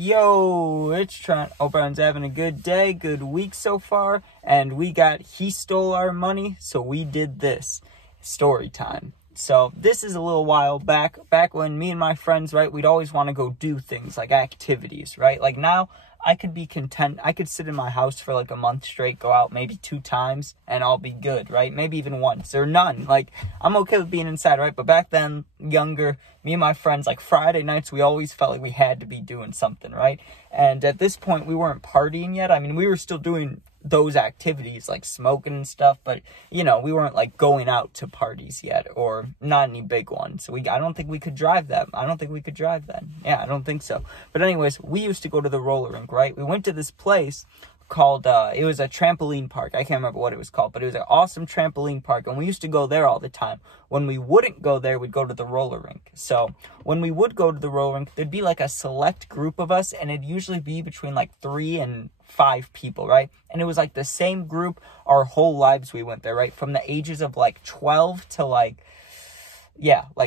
Yo, it's Trent. Hope everyone's having a good day, good week so far. And he stole our money, so we did this. Story time. So this is a little while back when me and my friends, right, we'd always want to go do things like activities, right? Like now, I could be content. I could sit in my house for like a month straight, go out maybe 2 times, and I'll be good, right? Maybe even once or none. Like, I'm okay with being inside, right? But back then, younger, me and my friends, like Friday nights, we always felt like we had to be doing something, right? And at this point, we weren't partying yet. I mean, we were still doing those activities like smoking and stuff, but we weren't like going out to parties yet, or not any big ones. So I don't think we could drive that. I don't think we could drive then. Yeah, I don't think so. But anyways, we used to go to the roller rink, right? We went to this place called it was a trampoline park. I can't remember what it was called, but it was an awesome trampoline park, and we used to go there all the time. When we wouldn't go there, we'd go to the roller rink. So when we would go to the roller rink, there'd be like a select group of us, and it'd usually be between like 3 and 5 people, right? And it was like the same group our whole lives. We went there, right, from the ages of like 12 to like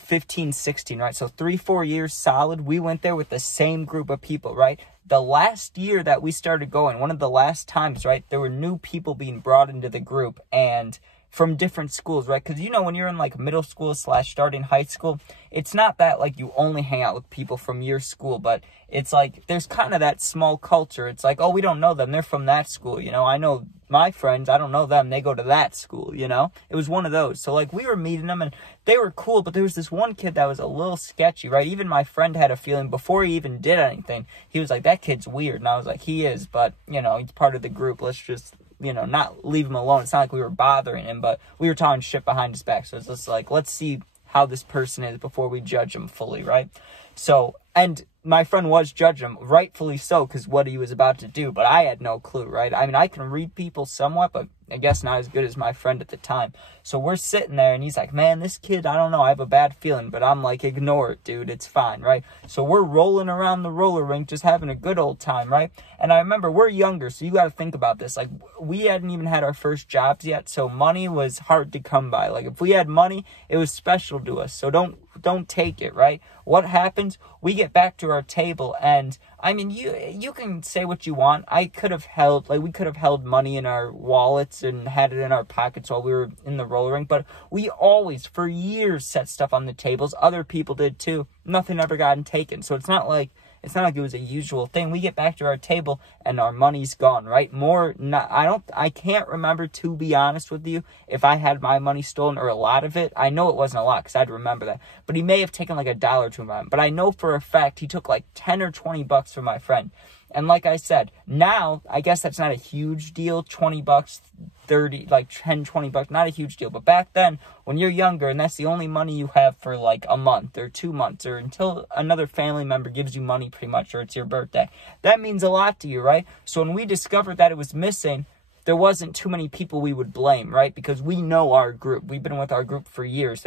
15, 16, right? So 3-4 years solid, we went there with the same group of people, right? The last year that we started going, one of the last times, right, there were new people being brought into the group, and from different schools, right? Because when you're in like middle school / starting high school, it's not that like you only hang out with people from your school, but it's like there's kind of that small culture. It's like, oh, we don't know them, they're from that school, I know my friends, I don't know them, they go to that school, it was one of those. So like we were meeting them and they were cool, but there was this one kid that was a little sketchy, right? Even my friend had a feeling before he even did anything. He was like, that kid's weird. And I was like, he is, but he's part of the group, let's just not leave him alone. It's not like we were bothering him, but we were talking shit behind his back. So it's just like, let's see how this person is before we judge him fully, right? So, and my friend was judging him, rightfully so, because what he was about to do, but I had no clue, right? I mean, I can read people somewhat, but I guess not as good as my friend at the time. So we're sitting there, and he's like, man, this kid, I don't know, I have a bad feeling, but I'm like, ignore it, dude, it's fine, right? So we're rolling around the roller rink, just having a good old time, right? And I remember, we're younger, so you got to think about this. Like, we hadn't even had our first jobs yet, so money was hard to come by. Like, if we had money, it was special to us, so don't take it, right? What happens? We get back to our table, and I mean, you can say what you want. We could have held money in our wallets and had it in our pockets while we were in the roller rink, but we always, for years, set stuff on the tables. Other people did too. Nothing ever gotten taken, so it's not like it was a usual thing. We get back to our table and our money's gone, right? I can't remember, to be honest with you, if I had my money stolen or a lot of it. I know it wasn't a lot because I'd remember that. But he may have taken like $1 or $2 of mine. But I know for a fact he took like 10 or 20 bucks from my friend. And like I said, now, I guess that's not a huge deal. 20 bucks, 30, like 10, 20 bucks, not a huge deal. But back then, when you're younger and that's the only money you have for like a month or 2 months, or until another family member gives you money pretty much, or it's your birthday, that means a lot to you, right? So when we discovered that it was missing, there wasn't too many people we would blame, right? Because we know our group. We've been with our group for years.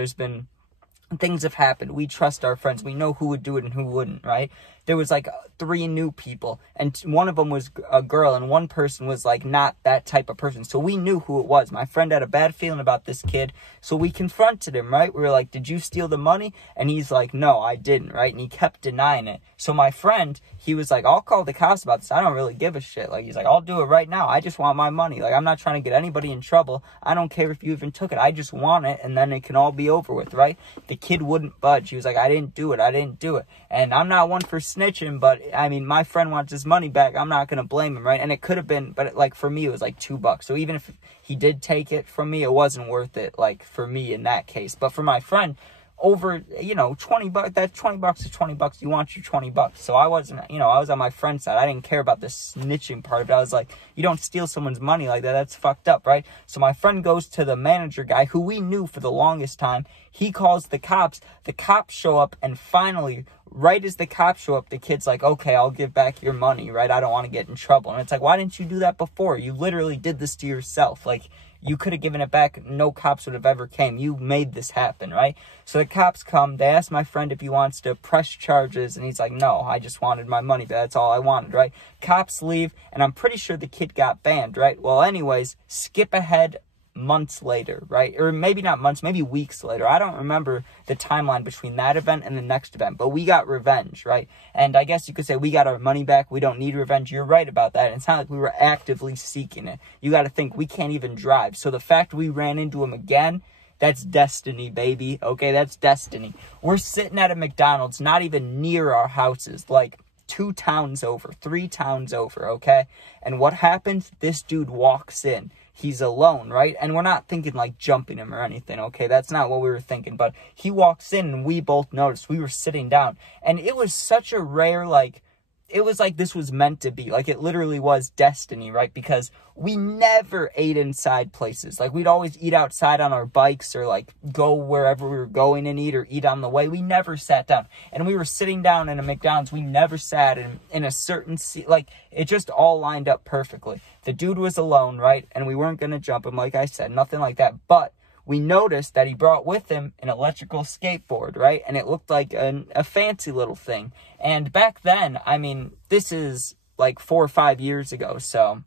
Things have happened. We trust our friends. We know who would do it and who wouldn't, right? There was like 3 new people, and one of them was a girl, and one person was like not that type of person. So we knew who it was. My friend had a bad feeling about this kid, so we confronted him, right? We were like, did you steal the money? And he's like, no, I didn't, right? And he kept denying it. So my friend, he was like, I'll call the cops about this. I don't really give a shit. Like, he's like, I'll do it right now. I just want my money. Like, I'm not trying to get anybody in trouble. I don't care if you even took it. I just want it, and then it can all be over with, right? The kid wouldn't budge. He was like, I didn't do it. And I'm not one for snitching, but I mean, my friend wants his money back. I'm not going to blame him, right? And it could have been, but like for me, it was like $2. So even if he did take it from me, it wasn't worth it, like for me in that case. But for my friend, over, 20 bucks, that 20 bucks is 20 bucks. You want your 20 bucks. So I wasn't, I was on my friend's side. I didn't care about the snitching part of it. I was like, you don't steal someone's money like that. That's fucked up, right? So my friend goes to the manager guy, who we knew for the longest time. He calls the cops. The cops show up, and finally, right as the cops show up, the kid's like, okay, I'll give back your money, right? I don't want to get in trouble. And it's like, why didn't you do that before? You literally did this to yourself. Like, you could have given it back. No cops would have ever came. You made this happen, right? So the cops come. They ask my friend if he wants to press charges. And he's like, no, I just wanted my money. But that's all I wanted, right? Cops leave. And I'm pretty sure the kid got banned, right? Well, anyways, skip ahead months later, right? Or maybe not months, maybe weeks later. I don't remember the timeline between that event and the next event, but we got revenge, right? And I guess you could say we got our money back. We don't need revenge. You're right about that. It's not like we were actively seeking it. You got to think we can't even drive. So the fact we ran into him again, that's destiny, baby. Okay, that's destiny. We're sitting at a McDonald's, not even near our houses, like 2 towns over, 3 towns over, okay? And what happens? This dude walks in. He's alone, right? And we're not thinking like jumping him or anything, okay? That's not what we were thinking. But he walks in and we both noticed. We were sitting down. And it was such a rare, like, it was like this was meant to be. Like, it literally was destiny, right? Because we never ate inside places. Like, we'd always eat outside on our bikes or, like, go wherever we were going and eat or eat on the way. We never sat down. And we were sitting down in a McDonald's. We never sat in a certain seat. Like, it just all lined up perfectly. The dude was alone, right? And we weren't going to jump him, like I said. Nothing like that. But we noticed that he brought with him an electrical skateboard, right? And it looked like a fancy little thing. And back then, I mean, this is like 4 or 5 years ago, so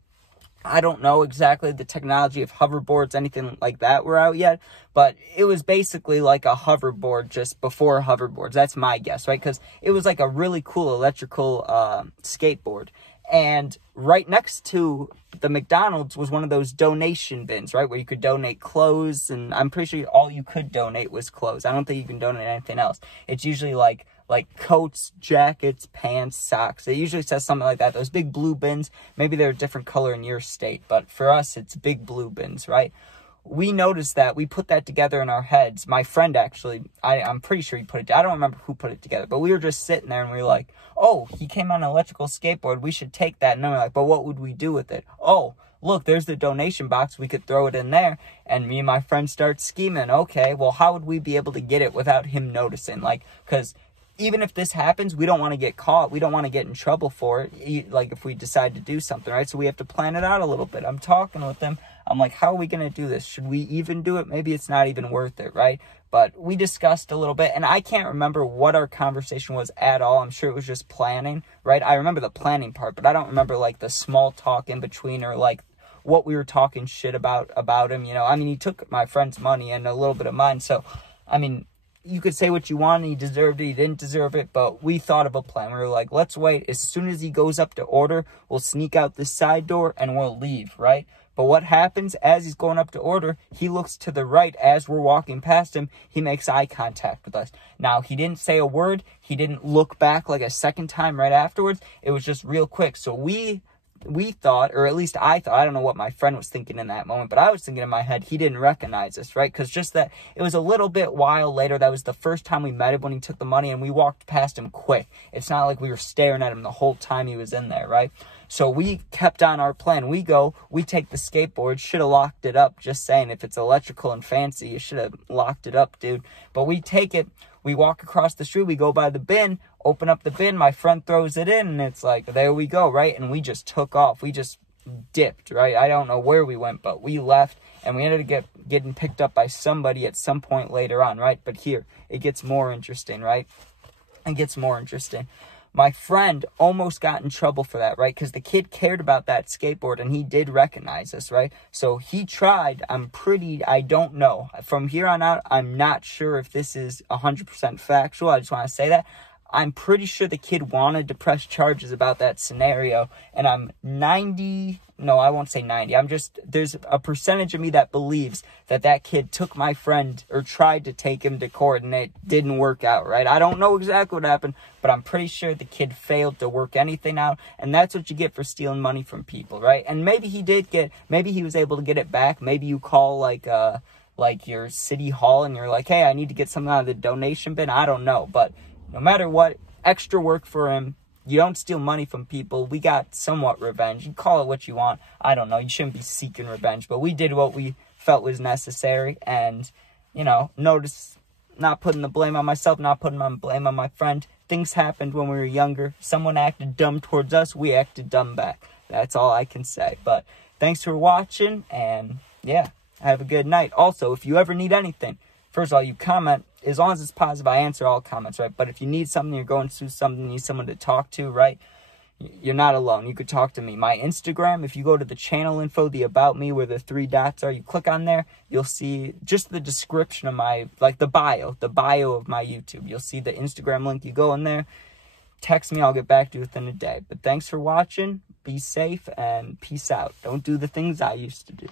I don't know exactly the technology of hoverboards, anything like that were out yet, but it was basically like a hoverboard just before hoverboards. That's my guess, right? Because it was like a really cool electrical skateboard. And right next to the McDonald's was one of those donation bins, right, where you could donate clothes, and I'm pretty sure all you could donate was clothes. I don't think you can donate anything else. It's usually like coats, jackets, pants, socks. It usually says something like that. Those big blue bins, maybe they're a different color in your state, but for us, it's big blue bins, right? We noticed that. We put that together in our heads. My friend actually, I'm pretty sure he put it, I don't remember who put it together, but we were just sitting there and we were like, oh, he came on an electrical skateboard. We should take that. And then we're like, but what would we do with it? Oh, look, there's the donation box. We could throw it in there. And me and my friend start scheming. Okay, well, how would we be able to get it without him noticing? Like, because even if this happens, we don't want to get caught. We don't want to get in trouble for it, like if we decide to do something, right? So we have to plan it out a little bit. I'm talking with him. I'm like, how are we going to do this? Should we even do it? Maybe it's not even worth it, right? But we discussed a little bit, and I can't remember what our conversation was at all. I'm sure it was just planning, right? I remember the planning part, but I don't remember, like, the small talk in between or, like, what we were talking shit about him, you know? I mean, he took my friend's money and a little bit of mine, so, I mean, you could say what you want, he deserved it, he didn't deserve it, but we thought of a plan. We were like, let's wait. As soon as he goes up to order, we'll sneak out this side door and we'll leave, right? But what happens as he's going up to order, he looks to the right as we're walking past him. He makes eye contact with us. Now, he didn't say a word. He didn't look back like a second time right afterwards. It was just real quick. So we thought, or at least I thought, I don't know what my friend was thinking in that moment, but I was thinking in my head, he didn't recognize us, right? Because just that, it was a little bit while later, that was the first time we met him when he took the money, and we walked past him quick. It's not like we were staring at him the whole time he was in there, right? So we kept on our plan. We take the skateboard, should have locked it up, just saying, if it's electrical and fancy, you should have locked it up, dude. But we take it, we walk across the street, we go by the bin, open up the bin, my friend throws it in, and it's like, there we go, right? And we just took off. We just dipped, right? I don't know where we went, but we left, and we ended up getting picked up by somebody at some point later on, right? But here, it gets more interesting, right? It gets more interesting. My friend almost got in trouble for that, right? Because the kid cared about that skateboard, and he did recognize us, right? So he tried. I don't know. From here on out, I'm not sure if this is 100% factual. I just want to say that. I'm pretty sure the kid wanted to press charges about that scenario, and I'm 90, no, I won't say 90, there's a percentage of me that believes that kid took my friend, or tried to take him to court, and it didn't work out, right? I don't know exactly what happened, but I'm pretty sure the kid failed to work anything out, and that's what you get for stealing money from people, right? And maybe he was able to get it back. Maybe you call, like your city hall, and you're like, hey, I need to get something out of the donation bin. I don't know, but no matter what, extra work for him. You don't steal money from people. We got somewhat revenge. You call it what you want. I don't know. You shouldn't be seeking revenge. But we did what we felt was necessary. And, you know, notice not putting the blame on myself, not putting the blame on my friend. Things happened when we were younger. Someone acted dumb towards us. We acted dumb back. That's all I can say. But thanks for watching. And, yeah, have a good night. Also, if you ever need anything, first of all, you comment. As long as it's positive, I answer all comments, right? But if you need something, you're going through something, you need someone to talk to, right? you're not alone. You could talk to me. My Instagram, if you go to the channel info, the About Me, where the 3 dots are, you click on there, you'll see just the description of my, like the bio of my YouTube. You'll see the Instagram link. You go in there, text me, I'll get back to you within a day. But thanks for watching. Be safe and peace out. Don't do the things I used to do.